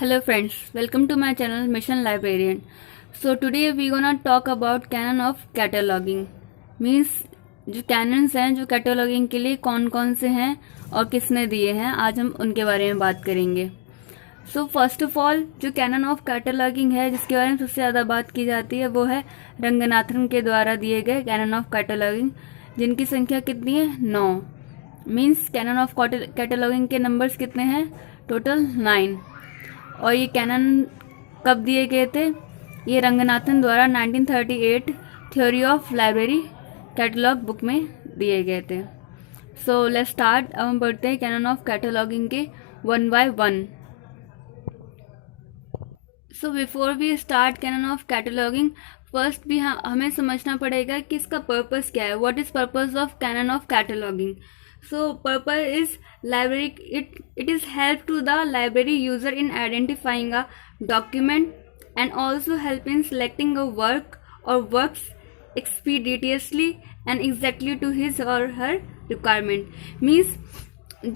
Hello friends, welcome to my channel Mission Librarian. So today we gonna talk about canon of cataloging. Means जो canons हैं जो cataloging के लिए कौन कौन से हैं और किसने दिए हैं, आज हम उनके बारे में बात करेंगे. सो फर्स्ट ऑफ ऑल जो कैनन ऑफ कैटलॉगिंग है जिसके बारे में सबसे ज़्यादा बात की जाती है वो है रंगनाथन के द्वारा दिए गए कैनन ऑफ कैटलॉगिंग, जिनकी संख्या कितनी है 9. मीन्स कैनन ऑफ कैटलॉगिंग के नंबर्स कितने हैं, टोटल 9. और ये कैनन कब दिए गए थे, ये रंगनाथन द्वारा 1938 theory of library catalogue book में दिए गए थे. So let's start. अब हम पढ़ते हैं कैनन ऑफ कैटलॉगिंग के one by one. So before we start canon of cataloguing, first भी हमें समझना पड़ेगा कि इसका पर्पस क्या है. What is purpose of canon of cataloguing? So purpose is library, it is help to the library user in identifying a document and also help in selecting a work or works expeditiously and exactly to his or her requirement. Means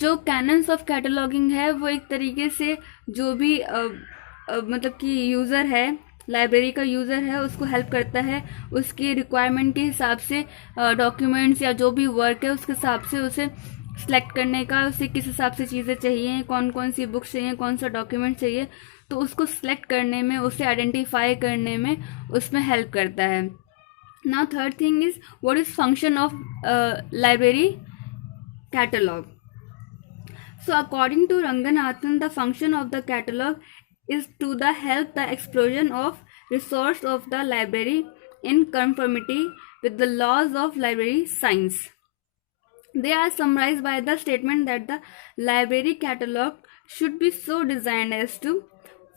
जो cannons of cataloguing है वो एक तरीके से जो भी मतलब कि यूज़र है, लाइब्रेरी का यूज़र है, उसको हेल्प करता है उसके रिक्वायरमेंट के हिसाब से डॉक्यूमेंट्स या जो भी वर्क है उसके हिसाब से उसे सेलेक्ट करने का, उसे किस हिसाब से चीज़ें चाहिए, कौन कौन सी बुक्स चाहिए, कौन सा डॉक्यूमेंट चाहिए, तो उसको सेलेक्ट करने में, उसे आइडेंटिफाई करने में उसमें हेल्प करता है. Now third thing is what is function of library catalogue. So according to Ranganathan, the function of the catalog is to the help the explosion of resource of the library in conformity with the laws of library science. They are summarized by the statement that the library catalog should be so designed as to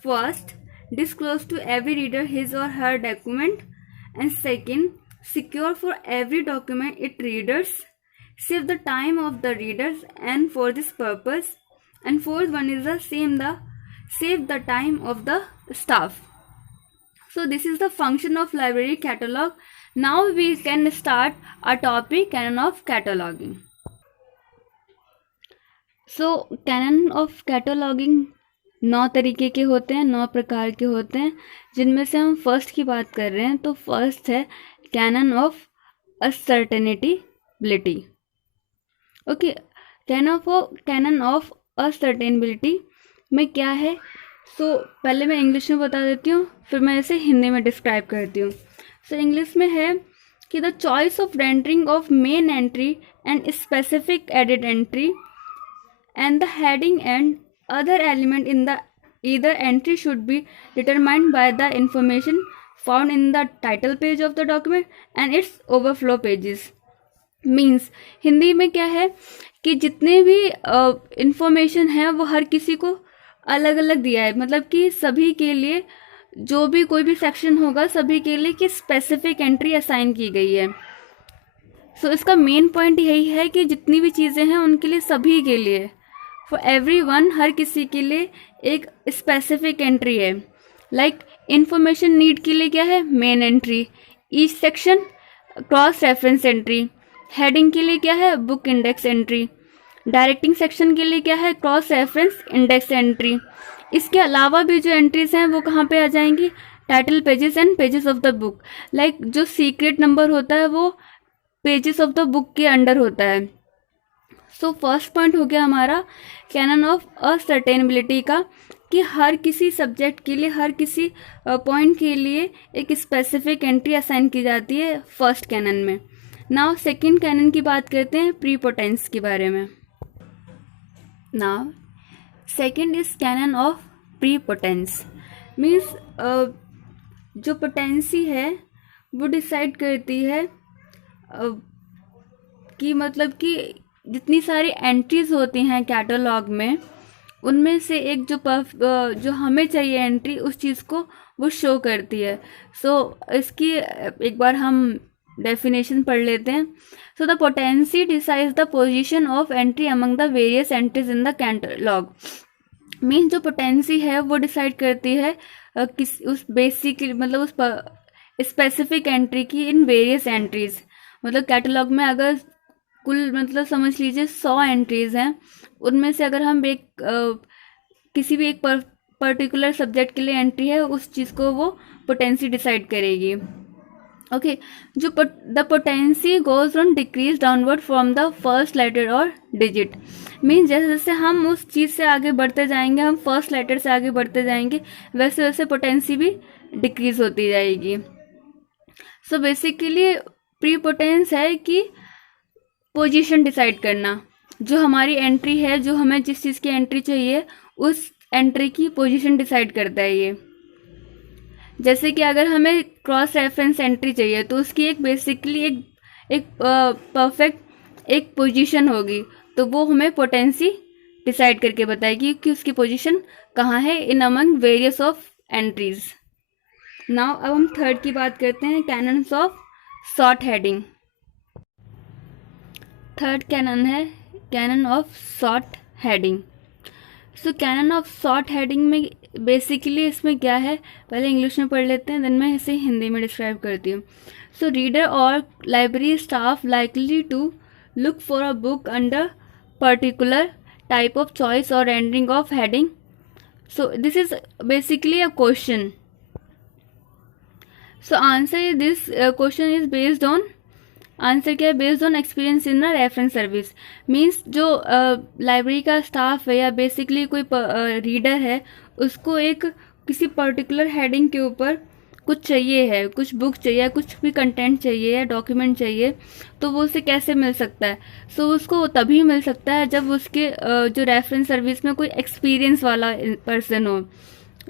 first disclose to every reader his or her document, and second secure for every document its readers, save the time of the readers and for this purpose, and fourth one is the save the time of the staff. So this is the function of library catalog. Now we can start our topic, canon of cataloging. So canon of cataloging 9 तरीके के होते हैं, 9 प्रकार के होते हैं, जिनमें से हम फर्स्ट की बात कर रहे हैं. तो फर्स्ट है canon of ascertainability. Okay, canon of ascertainability में क्या है? सो पहले मैं इंग्लिश में बता देती हूँ, फिर मैं इसे हिंदी में डिस्क्राइब करती हूँ. सो इंग्लिश में है कि the choice of rendering of main entry and specific edit entry and the heading and other element in the either entry should be determined by the information found in the title page of the document and its overflow pages. Means Hindi में क्या है कि जितने भी information है वो हर किसी को अलग अलग दिया है. मतलब कि सभी के लिए जो भी कोई भी सेक्शन होगा सभी के लिए कि स्पेसिफिक एंट्री असाइन की गई है. सो इसका मेन पॉइंट यही है कि जितनी भी चीज़ें हैं उनके लिए, सभी के लिए, फॉर एवरी वन, हर किसी के लिए एक स्पेसिफिक एंट्री है. लाइक इंफॉर्मेशन नीड के लिए क्या है, main entry, each section cross reference entry, heading के लिए क्या है, book index entry, directing section के लिए क्या है, क्रॉस रेफरेंस इंडेक्स एंट्री. इसके अलावा भी जो एंट्रीज हैं वो कहाँ पे आ जाएंगी, title pages and pages of the book. Like जो सीक्रेट नंबर होता है वो पेजेस ऑफ द बुक के अंडर होता है. सो फर्स्ट पॉइंट हो गया हमारा कैनन ऑफ असर्टेनेबिलिटी का, कि हर किसी सब्जेक्ट के लिए, हर किसी पॉइंट के लिए एक स्पेसिफिक एंट्री असाइन की जाती है फर्स्ट कैनन में. नाउ सेकंड कैनन की बात करते हैं, प्रीपोटेंस के बारे में. Now second is canon of prepotence. Means जो पोटेंसी है वो डिसाइड करती है कि मतलब कि जितनी सारी एंट्रीज होती हैं कैटलॉग में उनमें से एक जो हमें चाहिए एंट्री, उस चीज़ को वो शो करती है. सो इसकी एक बार हम डेफिनेशन पढ़ लेते हैं. So the potency decides the position of entry among the various entries in the catalogue. Means जो पोटेंसी है वो डिसाइड करती है किस उस बेसिक मतलब उस स्पेसिफिक एंट्री की इन वेरियस एंट्रीज. मतलब कैटलॉग में अगर कुल मतलब समझ लीजिए 100 एंट्रीज हैं, उनमें से अगर हम किसी भी एक पर्टिकुलर सब्जेक्ट के लिए एंट्री है उस चीज़ को वो पोटेंसी डिसाइड करेगी। ओके, जो the potency goes on decrease downward from the first letter और डिजिट। मीन्स जैसे जैसे हम उस चीज़ से आगे बढ़ते जाएंगे, हम फर्स्ट लेटर से आगे बढ़ते जाएंगे, वैसे वैसे पोटेंसी भी डिक्रीज होती जाएगी। सो बेसिकली प्रीपोटेंस है कि पोजीशन डिसाइड करना, जो हमारी एंट्री है, जो हमें जिस चीज़ की एंट्री चाहिए उस एंट्री की पोजीशन डिसाइड करता है ये। जैसे कि अगर हमें क्रॉस रेफरेंस एंट्री चाहिए तो उसकी एक बेसिकली एक परफेक्ट एक पोजीशन होगी, तो वो हमें पोटेंसी डिसाइड करके बताएगी कि उसकी पोजीशन कहाँ है in among various of entries. Now अब हम थर्ड की बात करते हैं, canons of sort heading. Third canon है canon of sort heading. So canon of sort heading में बेसिकली इसमें क्या है, पहले इंग्लिश में पढ़ लेते हैं, देन मैं इसे हिंदी में डिस्क्राइब करती हूँ। सो रीडर और library staff likely to look for a book under particular type of choice और rendering of heading. So this is basically a question. So answer this question is based on, answer क्या है, based on experience in a reference service. Means जो library का staff है या basically कोई reader है, उसको एक किसी पर्टिकुलर हेडिंग के ऊपर कुछ चाहिए है, कुछ बुक चाहिए, कुछ भी कंटेंट चाहिए या डॉक्यूमेंट चाहिए, तो वो उसे कैसे मिल सकता है। सो उसको तभी मिल सकता है जब उसके जो रेफरेंस सर्विस में कोई एक्सपीरियंस वाला पर्सन हो,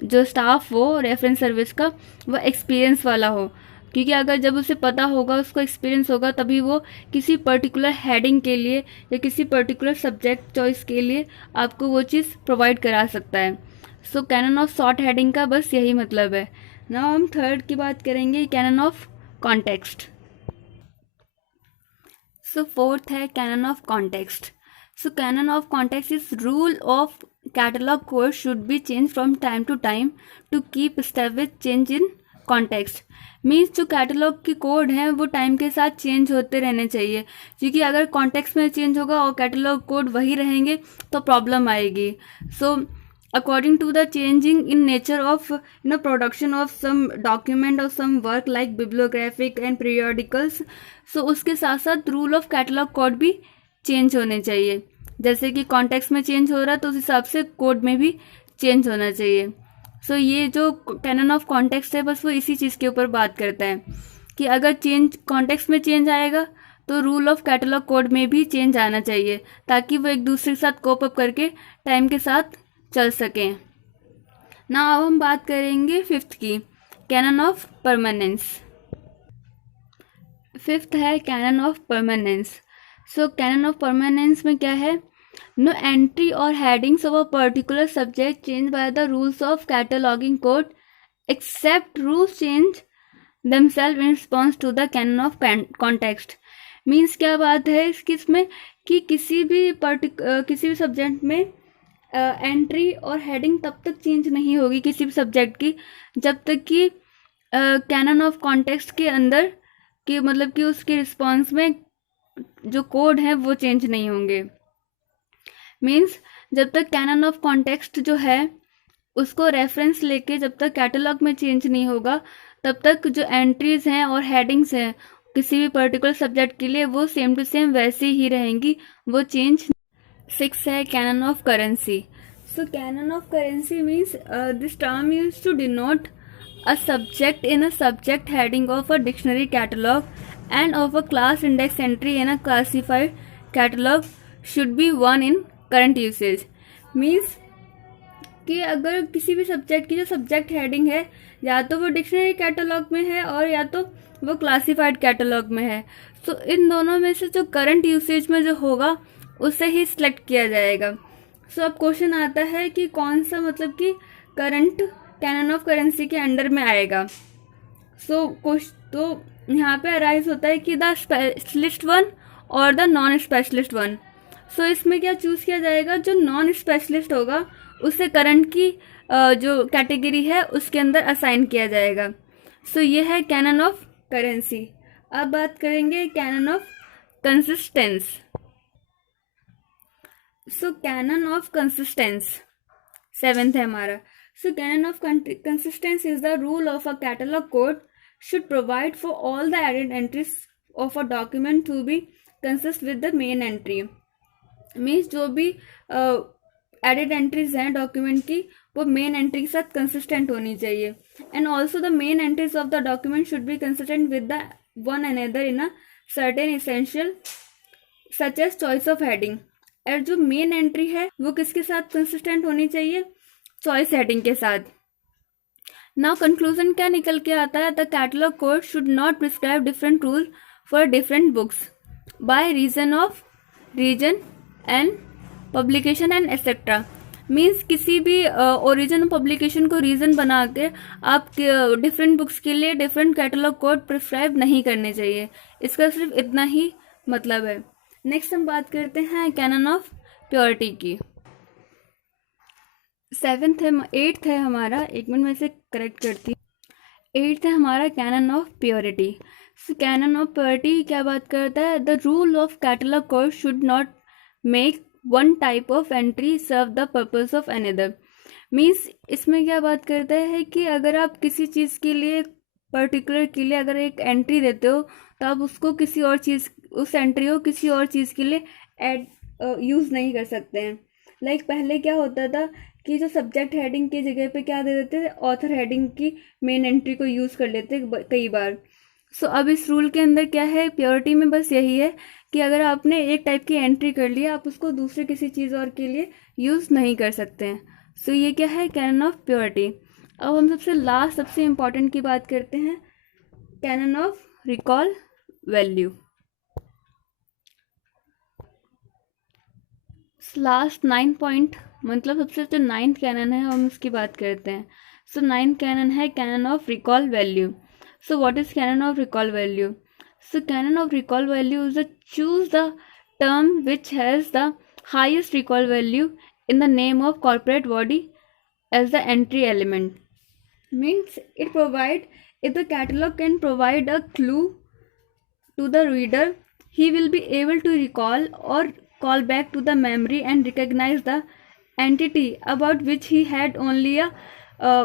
जो स्टाफ हो रेफरेंस सर्विस का वह एक्सपीरियंस वाला हो। क्योंकि अगर जब उसे पता होगा, उसको एक्सपीरियंस होगा, तभी वो किसी पर्टिकुलर हेडिंग के लिए या किसी पर्टिकुलर सब्जेक्ट चॉइस के लिए आपको वो चीज़ प्रोवाइड करा सकता है। सो कैनन ऑफ शॉर्ट हेडिंग का बस यही मतलब है। नाउ हम थर्ड की बात करेंगे, canon of context. So fourth है canon of context. So canon of context is rule of catalogue code should be change from time to time to keep step with change in context. Means जो catalogue की code हैं वो time के साथ change होते रहने चाहिए, क्योंकि अगर कॉन्टेक्स्ट में चेंज होगा और कैटलॉग कोड वही रहेंगे तो प्रॉब्लम आएगी। So according to the changing in nature of production of some document और some work like bibliographic and periodicals, so उसके साथ साथ रूल ऑफ कैटलॉग कोड भी चेंज होने चाहिए। जैसे कि कॉन्टेक्स्ट में चेंज हो रहा है तो उस हिसाब से कोड में भी चेंज होना चाहिए। सो ये जो कैनन ऑफ कॉन्टेक्स्ट है बस वो इसी चीज़ के ऊपर बात करता है कि अगर चेंज कॉन्टेक्स्ट में चेंज आएगा तो रूल ऑफ कैटलॉग कोड में भी चेंज आना चाहिए, ताकि वो एक दूसरे के साथ कोप अप करके टाइम के साथ चल सकें। ना अब हम बात करेंगे फिफ्थ की, कैनन ऑफ परमानेंस। फिफ्थ है canon of permanence. So canon of permanence में क्या है, no entry or headings of a particular subject changed by the rules of cataloging code except rules change themselves in response to the canon of context। Means क्या बात है इसमें कि किसी भी सब्जेक्ट में एंट्री और हेडिंग तब तक चेंज नहीं होगी किसी भी सब्जेक्ट की, जब तक कि कैनन ऑफ कॉन्टेक्स्ट के अंदर कि मतलब कि उसके रिस्पॉन्स में जो कोड है वो चेंज नहीं होंगे। मीन्स जब तक कैनन ऑफ कॉन्टेक्स्ट जो है उसको रेफरेंस लेके जब तक कैटलॉग में चेंज नहीं होगा, तब तक जो एंट्रीज हैं और हेडिंग्स हैं किसी भी पर्टिकुलर सब्जेक्ट के लिए वो सेम टू सेम वैसी ही रहेंगी, वो चेंज। 6 है canon of currency. So canon of currency means this term use to denote a subject in a subject heading of a dictionary catalogue and of a class index entry in a classified catalogue should be one in current usage. Means कि अगर किसी भी subject की जो subject heading है या तो वो डिक्शनरी कैटलॉग में है और या तो वो क्लासिफाइड कैटलॉग में है, तो इन दोनों में से जो करंट यूसेज में जो होगा उसे ही सिलेक्ट किया जाएगा। सो अब क्वेश्चन आता है कि कौन सा मतलब कि करंट कैनन ऑफ करेंसी के अंडर में आएगा। सो तो यहाँ पे अराइज होता है कि द स्पेशलिस्ट वन और द नॉन स्पेशलिस्ट वन। सो इसमें क्या चूज़ किया जाएगा, जो नॉन स्पेशलिस्ट होगा उसे करंट की जो कैटेगरी है उसके अंदर असाइन किया जाएगा। सो ये है कैनन ऑफ करेंसी। अब बात करेंगे canon of consistence. So canon of consistence 7th है हमारा। So canon of consistency is the rule of a catalog code should provide for all the added entries of a document to be consist with the main entry. Means जो भी added entries हैं document की वो main entry के साथ consistent होनी चाहिए. And also the main entries of the document should be consistent with the one another in a certain essential such as choice of heading. और जो मेन एंट्री है वो किसके साथ कंसिस्टेंट होनी चाहिए? चॉइस हेडिंग के साथ. नाउ कंक्लूजन क्या निकल के आता है? The catalogue code should not prescribe different rule for different books by reason of region and publication and etcetera. Means किसी भी ओरिजिन पब्लिकेशन को रीज़न बना के आप डिफरेंट बुक्स के लिए डिफरेंट कैटलॉग कोड प्रिस्क्राइब नहीं करने चाहिए. इसका सिर्फ इतना ही मतलब है. नेक्स्ट हम बात करते हैं कैनन ऑफ प्योरिटी की. 8th है हमारा, एक मिनट में इसे करेक्ट करती हूँ. 8th है हमारा canon of purity. So canon of purity क्या बात करता है? The rule of catalogue code should not make one type of entry serve the purpose of another. Means इसमें क्या बात करता है कि अगर आप किसी चीज़ के लिए पर्टिकुलर के लिए अगर एक एंट्री देते हो तो आप उसको किसी और चीज़ उस एंट्री को किसी और चीज़ के लिए ऐड यूज़ नहीं कर सकते हैं. लाइक पहले क्या होता था कि जो सब्जेक्ट हेडिंग की जगह पे क्या दे देते थे, ऑथर हेडिंग की मेन एंट्री को यूज़ कर लेते कई बार. सो अब इस रूल के अंदर क्या है, प्योरिटी में बस यही है कि अगर आपने एक टाइप की एंट्री कर लिया आप उसको दूसरे किसी चीज़ और के लिए यूज़ नहीं कर सकते हैं. सो ये क्या है? Canon of purity. अब हम सबसे लास्ट सबसे इम्पॉर्टेंट की बात करते हैं, canon of recall value. Last 9 point मतलब सबसे जो 9th कैनन है हम उसकी बात करते हैं. सो 9th कैनन है canon of recall value. So what is canon of recall value? So canon of recall value is to choose the term which has the highest recall value in the name of corporate body as the entry element. Means it provide, if the catalog can provide a clue to the reader, he will be able to recall or call back to the memory and recognize the entity about which he had only a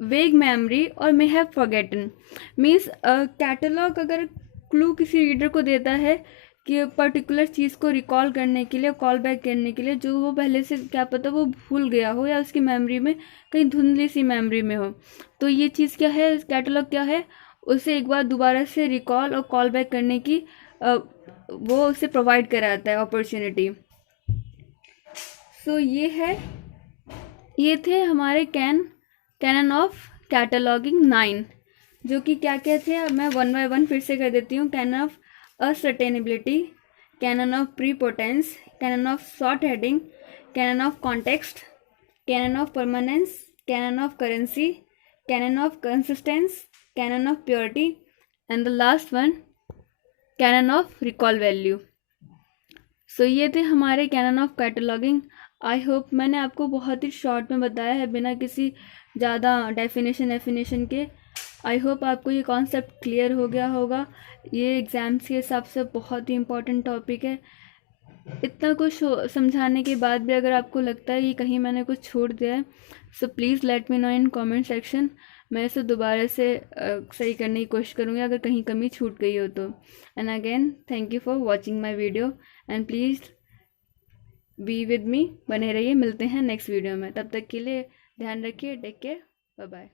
vague memory or may have forgotten. Means catalog अगर clue किसी reader को देता है कि particular चीज़ को recall करने के लिए, कॉल बैक करने के लिए, जो वो पहले से क्या पता वो भूल गया हो या उसकी मेमोरी में कहीं धुंधली सी मेमोरी में हो, तो ये चीज़ क्या है, कैटलॉग क्या है, उसे एक बार दोबारा से रिकॉल और कॉल बैक करने की वो उसे प्रोवाइड कराता है अपॉर्चुनिटी. सो ये थे हमारे कैनन ऑफ कैटलॉगिंग 9, जो कि क्या क्या थे. मैं 1 by 1 फिर से कर देती हूँ. Canon of ascertainability, canon of prepotence, canon of short heading, canon of context, canon of permanence, canon of currency, canon of consistence, canon of purity and the last one canon of recall value. So ये थे हमारे canon of cataloguing. I hope मैंने आपको बहुत ही short में बताया है बिना किसी ज़्यादा डेफिनेशन के. आई होप आपको ये कॉन्सेप्ट क्लियर हो गया होगा. ये एग्ज़ाम्स के हिसाब से बहुत ही इम्पॉर्टेंट टॉपिक है. इतना कुछ समझाने के बाद भी अगर आपको लगता है कि कहीं मैंने कुछ छोड़ दिया है, so please let me know in comment section. मैं इसे दोबारा से सही करने की कोशिश करूँगी अगर कहीं कमी छूट गई हो तो. And again thank you for watching my video and please be with me, बने रहिए. मिलते हैं नेक्स्ट वीडियो में. तब तक के लिए ध्यान रखिए. Take care. Bye bye.